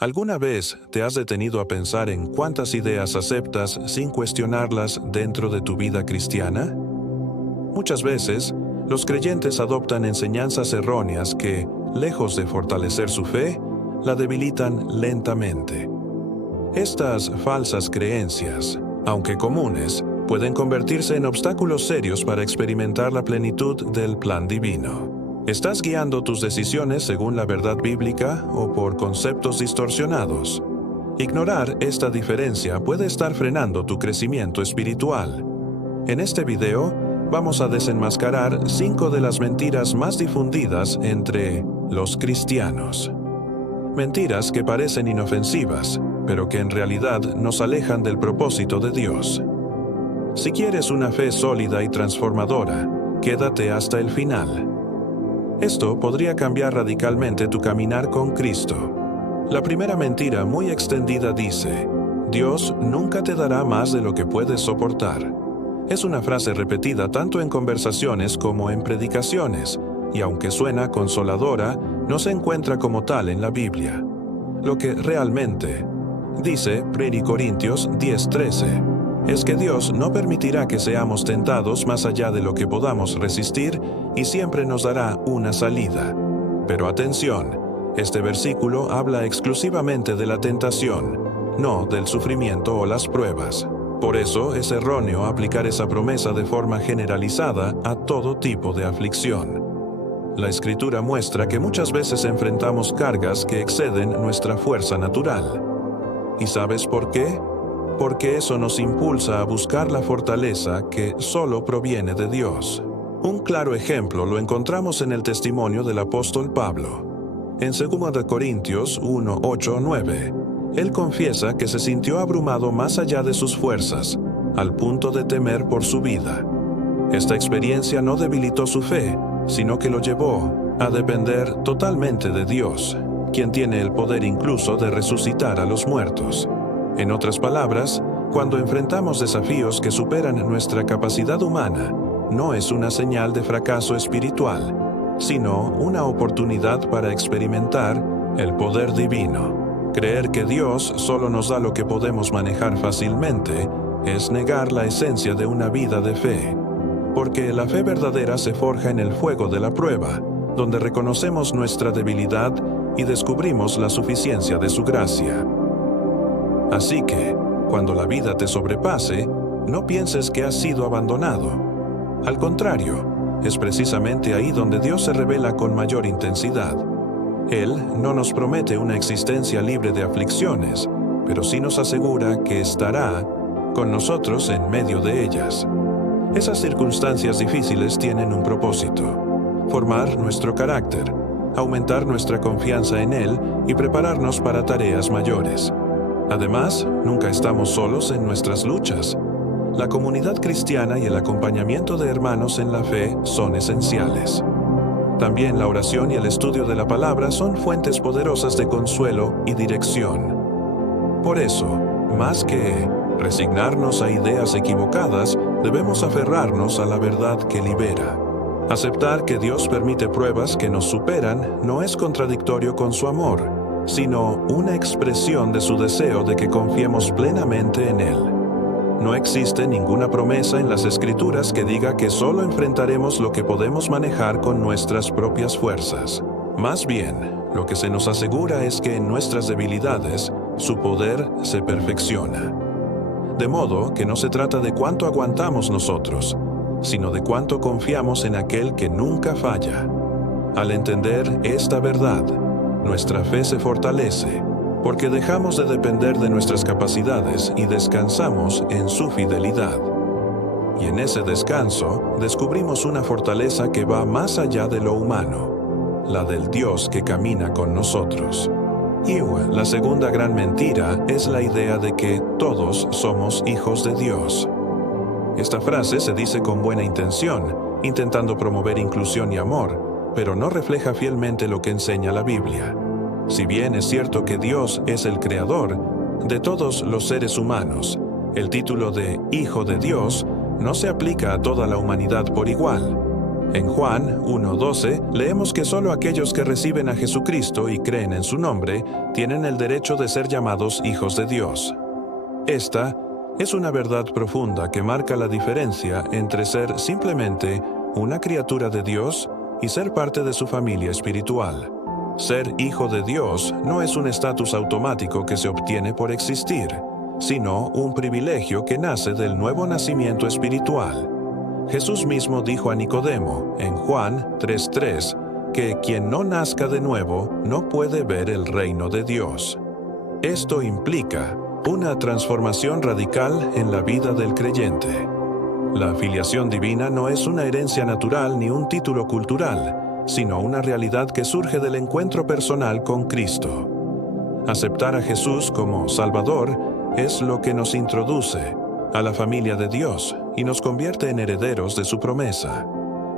¿Alguna vez te has detenido a pensar en cuántas ideas aceptas sin cuestionarlas dentro de tu vida cristiana? Muchas veces, los creyentes adoptan enseñanzas erróneas que, lejos de fortalecer su fe, la debilitan lentamente. Estas falsas creencias, aunque comunes, pueden convertirse en obstáculos serios para experimentar la plenitud del plan divino. ¿Estás guiando tus decisiones según la verdad bíblica o por conceptos distorsionados? Ignorar esta diferencia puede estar frenando tu crecimiento espiritual. En este video, vamos a desenmascarar 5 de las mentiras más difundidas entre los cristianos. Mentiras que parecen inofensivas, pero que en realidad nos alejan del propósito de Dios. Si quieres una fe sólida y transformadora, quédate hasta el final. Esto podría cambiar radicalmente tu caminar con Cristo. La primera mentira muy extendida dice: Dios nunca te dará más de lo que puedes soportar. Es una frase repetida tanto en conversaciones como en predicaciones, y aunque suena consoladora, no se encuentra como tal en la Biblia. Lo que realmente dice 1 Corintios 10:13 es que Dios no permitirá que seamos tentados más allá de lo que podamos resistir y siempre nos dará una salida. Pero atención, este versículo habla exclusivamente de la tentación, no del sufrimiento o las pruebas. Por eso es erróneo aplicar esa promesa de forma generalizada a todo tipo de aflicción. La Escritura muestra que muchas veces enfrentamos cargas que exceden nuestra fuerza natural. ¿Y sabes por qué? Porque eso nos impulsa a buscar la fortaleza que solo proviene de Dios. Un claro ejemplo lo encontramos en el testimonio del apóstol Pablo. En 2 Corintios 1, 8, 9, él confiesa que se sintió abrumado más allá de sus fuerzas, al punto de temer por su vida. Esta experiencia no debilitó su fe, sino que lo llevó a depender totalmente de Dios, quien tiene el poder incluso de resucitar a los muertos. En otras palabras, cuando enfrentamos desafíos que superan nuestra capacidad humana, no es una señal de fracaso espiritual, sino una oportunidad para experimentar el poder divino. Creer que Dios solo nos da lo que podemos manejar fácilmente es negar la esencia de una vida de fe, porque la fe verdadera se forja en el fuego de la prueba, donde reconocemos nuestra debilidad y descubrimos la suficiencia de su gracia. Así que, cuando la vida te sobrepase, no pienses que has sido abandonado. Al contrario, es precisamente ahí donde Dios se revela con mayor intensidad. Él no nos promete una existencia libre de aflicciones, pero sí nos asegura que estará con nosotros en medio de ellas. Esas circunstancias difíciles tienen un propósito: formar nuestro carácter, aumentar nuestra confianza en Él y prepararnos para tareas mayores. Además, nunca estamos solos en nuestras luchas. La comunidad cristiana y el acompañamiento de hermanos en la fe son esenciales. También la oración y el estudio de la palabra son fuentes poderosas de consuelo y dirección. Por eso, más que resignarnos a ideas equivocadas, debemos aferrarnos a la verdad que libera. Aceptar que Dios permite pruebas que nos superan no es contradictorio con su amor, sino una expresión de su deseo de que confiemos plenamente en Él. No existe ninguna promesa en las Escrituras que diga que solo enfrentaremos lo que podemos manejar con nuestras propias fuerzas. Más bien, lo que se nos asegura es que en nuestras debilidades, su poder se perfecciona. De modo que no se trata de cuánto aguantamos nosotros, sino de cuánto confiamos en aquel que nunca falla. Al entender esta verdad, nuestra fe se fortalece, porque dejamos de depender de nuestras capacidades y descansamos en su fidelidad. Y en ese descanso, descubrimos una fortaleza que va más allá de lo humano, la del Dios que camina con nosotros. Y la segunda gran mentira es la idea de que todos somos hijos de Dios. Esta frase se dice con buena intención, intentando promover inclusión y amor, pero no refleja fielmente lo que enseña la Biblia. Si bien es cierto que Dios es el creador de todos los seres humanos, el título de Hijo de Dios no se aplica a toda la humanidad por igual. En Juan 1:12 leemos que solo aquellos que reciben a Jesucristo y creen en su nombre tienen el derecho de ser llamados hijos de Dios. Esta es una verdad profunda que marca la diferencia entre ser simplemente una criatura de Dios y ser parte de su familia espiritual. Ser hijo de Dios no es un estatus automático que se obtiene por existir, sino un privilegio que nace del nuevo nacimiento espiritual. Jesús mismo dijo a Nicodemo, en Juan 3:3, que quien no nazca de nuevo no puede ver el reino de Dios. Esto implica una transformación radical en la vida del creyente. La filiación divina no es una herencia natural ni un título cultural, sino una realidad que surge del encuentro personal con Cristo. Aceptar a Jesús como Salvador es lo que nos introduce a la familia de Dios y nos convierte en herederos de su promesa.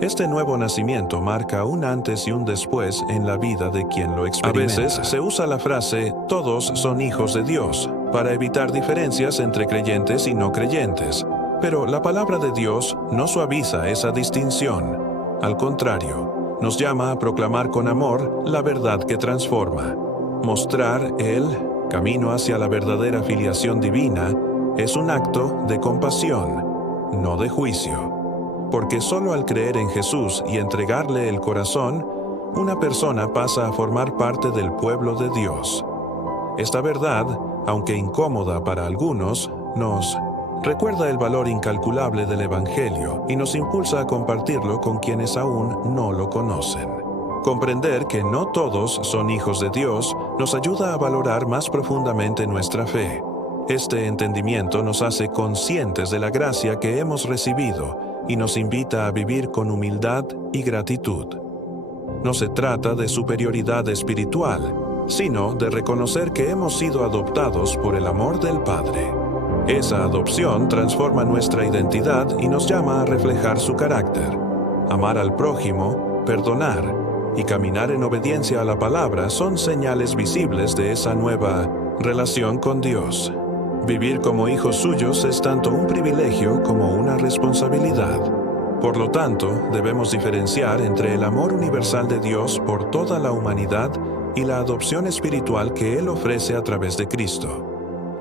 Este nuevo nacimiento marca un antes y un después en la vida de quien lo experimenta. A veces se usa la frase «todos son hijos de Dios» para evitar diferencias entre creyentes y no creyentes, pero la palabra de Dios no suaviza esa distinción. Al contrario, nos llama a proclamar con amor la verdad que transforma. Mostrar el camino hacia la verdadera filiación divina es un acto de compasión, no de juicio. Porque solo al creer en Jesús y entregarle el corazón, una persona pasa a formar parte del pueblo de Dios. Esta verdad, aunque incómoda para algunos, nos recuerda el valor incalculable del Evangelio y nos impulsa a compartirlo con quienes aún no lo conocen. Comprender que no todos son hijos de Dios nos ayuda a valorar más profundamente nuestra fe. Este entendimiento nos hace conscientes de la gracia que hemos recibido y nos invita a vivir con humildad y gratitud. No se trata de superioridad espiritual, sino de reconocer que hemos sido adoptados por el amor del Padre. Esa adopción transforma nuestra identidad y nos llama a reflejar su carácter. Amar al prójimo, perdonar y caminar en obediencia a la palabra son señales visibles de esa nueva relación con Dios. Vivir como hijos suyos es tanto un privilegio como una responsabilidad. Por lo tanto, debemos diferenciar entre el amor universal de Dios por toda la humanidad y la adopción espiritual que Él ofrece a través de Cristo.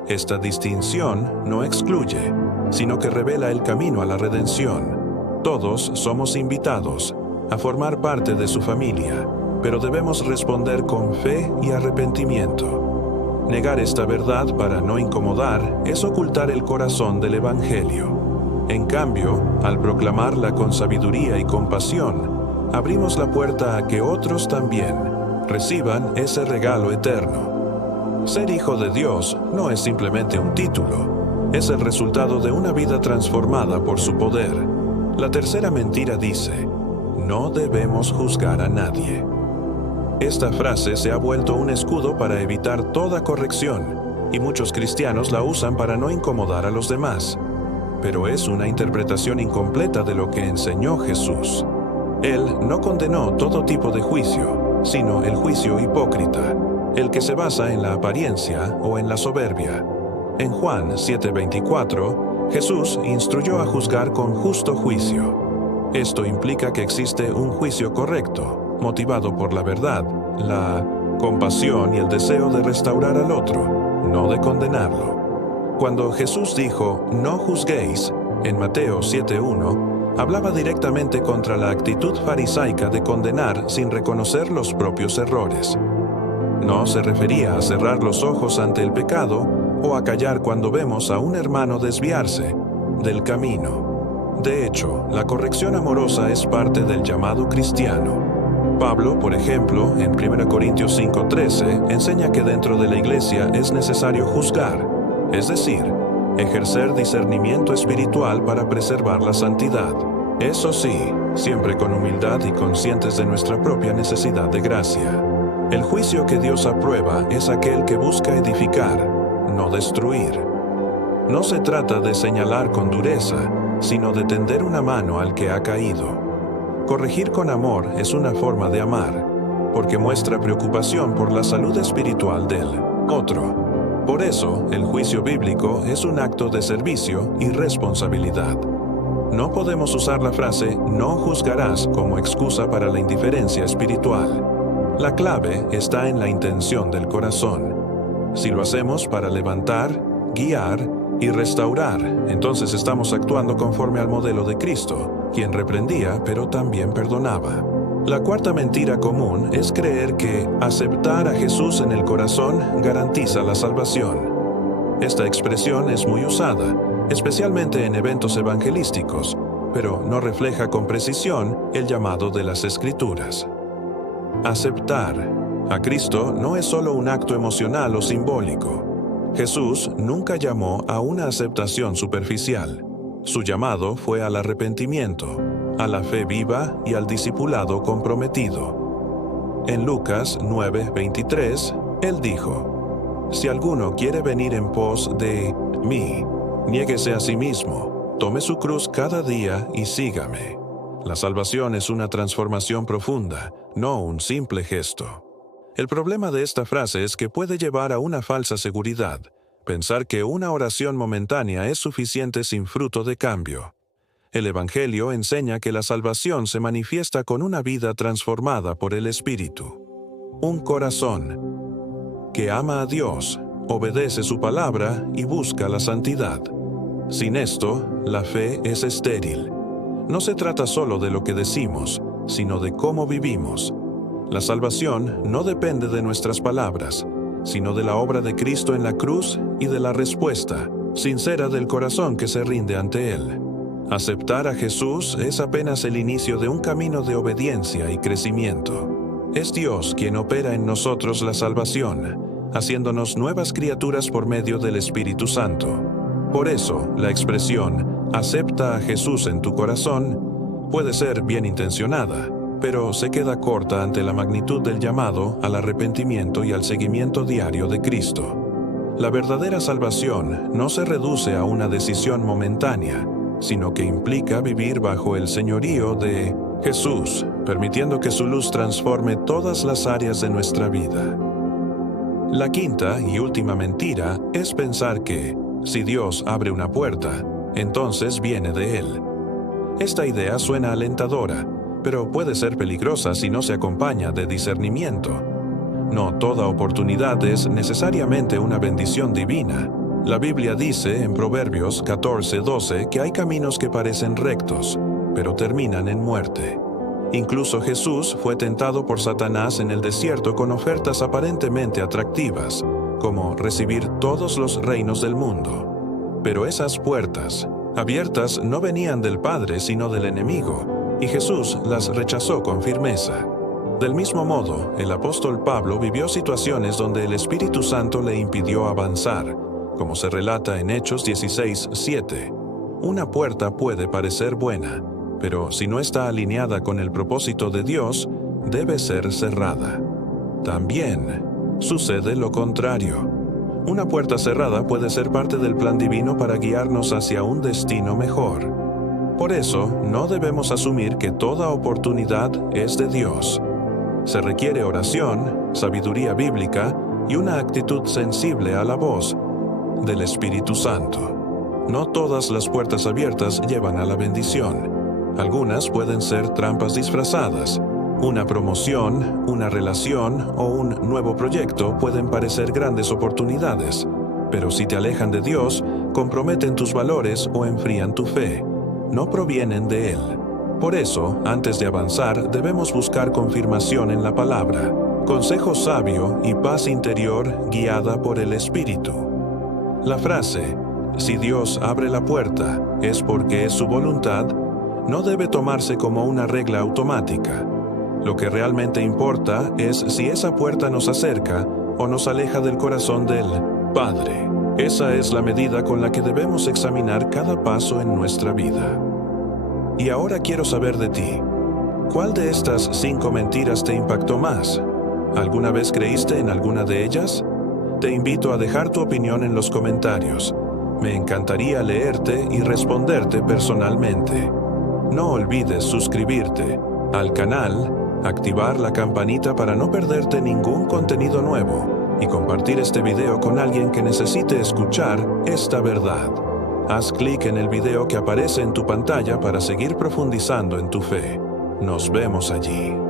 Esta distinción no excluye, sino que revela el camino a la redención. Todos somos invitados a formar parte de su familia, pero debemos responder con fe y arrepentimiento. Negar esta verdad para no incomodar es ocultar el corazón del Evangelio. En cambio, al proclamarla con sabiduría y compasión, abrimos la puerta a que otros también reciban ese regalo eterno. Ser hijo de Dios no es simplemente un título, es el resultado de una vida transformada por su poder. La tercera mentira dice: no debemos juzgar a nadie. Esta frase se ha vuelto un escudo para evitar toda corrección, y muchos cristianos la usan para no incomodar a los demás. Pero es una interpretación incompleta de lo que enseñó Jesús. Él no condenó todo tipo de juicio, sino el juicio hipócrita, el que se basa en la apariencia o en la soberbia. En Juan 7:24, Jesús instruyó a juzgar con justo juicio. Esto implica que existe un juicio correcto, motivado por la verdad, la compasión y el deseo de restaurar al otro, no de condenarlo. Cuando Jesús dijo, no juzguéis, en Mateo 7:1, hablaba directamente contra la actitud farisaica de condenar sin reconocer los propios errores. No se refería a cerrar los ojos ante el pecado o a callar cuando vemos a un hermano desviarse del camino. De hecho, la corrección amorosa es parte del llamado cristiano. Pablo, por ejemplo, en 1 Corintios 5:13, enseña que dentro de la iglesia es necesario juzgar, es decir, ejercer discernimiento espiritual para preservar la santidad. Eso sí, siempre con humildad y conscientes de nuestra propia necesidad de gracia. El juicio que Dios aprueba es aquel que busca edificar, no destruir. No se trata de señalar con dureza, sino de tender una mano al que ha caído. Corregir con amor es una forma de amar, porque muestra preocupación por la salud espiritual del otro. Por eso, el juicio bíblico es un acto de servicio y responsabilidad. No podemos usar la frase "no juzgarás" como excusa para la indiferencia espiritual. La clave está en la intención del corazón. Si lo hacemos para levantar, guiar y restaurar, entonces estamos actuando conforme al modelo de Cristo, quien reprendía pero también perdonaba. La cuarta mentira común es creer que aceptar a Jesús en el corazón garantiza la salvación. Esta expresión es muy usada, especialmente en eventos evangelísticos, pero no refleja con precisión el llamado de las Escrituras. Aceptar a Cristo no es solo un acto emocional o simbólico. Jesús nunca llamó a una aceptación superficial. Su llamado fue al arrepentimiento, a la fe viva y al discipulado comprometido. En Lucas 9:23, Él dijo: «Si alguno quiere venir en pos de mí, niéguese a sí mismo, tome su cruz cada día y sígame». La salvación es una transformación profunda, no un simple gesto. El problema de esta frase es que puede llevar a una falsa seguridad, pensar que una oración momentánea es suficiente sin fruto de cambio. El Evangelio enseña que la salvación se manifiesta con una vida transformada por el Espíritu. Un corazón que ama a Dios, obedece su palabra y busca la santidad. Sin esto, la fe es estéril. No se trata solo de lo que decimos, sino de cómo vivimos. La salvación no depende de nuestras palabras, sino de la obra de Cristo en la cruz y de la respuesta sincera del corazón que se rinde ante Él. Aceptar a Jesús es apenas el inicio de un camino de obediencia y crecimiento. Es Dios quien opera en nosotros la salvación, haciéndonos nuevas criaturas por medio del Espíritu Santo. Por eso, la expresión «acepta a Jesús en tu corazón» puede ser bien intencionada, pero se queda corta ante la magnitud del llamado al arrepentimiento y al seguimiento diario de Cristo. La verdadera salvación no se reduce a una decisión momentánea, sino que implica vivir bajo el señorío de Jesús, permitiendo que su luz transforme todas las áreas de nuestra vida. La quinta y última mentira es pensar que, si Dios abre una puerta, entonces viene de Él. Esta idea suena alentadora, pero puede ser peligrosa si no se acompaña de discernimiento. No toda oportunidad es necesariamente una bendición divina. La Biblia dice en Proverbios 14:12 que hay caminos que parecen rectos, pero terminan en muerte. Incluso Jesús fue tentado por Satanás en el desierto con ofertas aparentemente atractivas, como recibir todos los reinos del mundo. Pero esas puertas abiertas no venían del Padre sino del enemigo, y Jesús las rechazó con firmeza. Del mismo modo, el apóstol Pablo vivió situaciones donde el Espíritu Santo le impidió avanzar, como se relata en Hechos 16:7. Una puerta puede parecer buena, pero si no está alineada con el propósito de Dios, debe ser cerrada. También sucede lo contrario. Una puerta cerrada puede ser parte del plan divino para guiarnos hacia un destino mejor. Por eso, no debemos asumir que toda oportunidad es de Dios. Se requiere oración, sabiduría bíblica y una actitud sensible a la voz del Espíritu Santo. No todas las puertas abiertas llevan a la bendición. Algunas pueden ser trampas disfrazadas. Una promoción, una relación o un nuevo proyecto pueden parecer grandes oportunidades, pero si te alejan de Dios, comprometen tus valores o enfrían tu fe. No provienen de Él. Por eso, antes de avanzar, debemos buscar confirmación en la palabra, consejo sabio y paz interior guiada por el Espíritu. La frase, «Si Dios abre la puerta, es porque es su voluntad», no debe tomarse como una regla automática. Lo que realmente importa es si esa puerta nos acerca o nos aleja del corazón del Padre. Esa es la medida con la que debemos examinar cada paso en nuestra vida. Y ahora quiero saber de ti. ¿Cuál de estas 5 mentiras te impactó más? ¿Alguna vez creíste en alguna de ellas? Te invito a dejar tu opinión en los comentarios. Me encantaría leerte y responderte personalmente. No olvides suscribirte al canal, activar la campanita para no perderte ningún contenido nuevo y compartir este video con alguien que necesite escuchar esta verdad. Haz clic en el video que aparece en tu pantalla para seguir profundizando en tu fe. Nos vemos allí.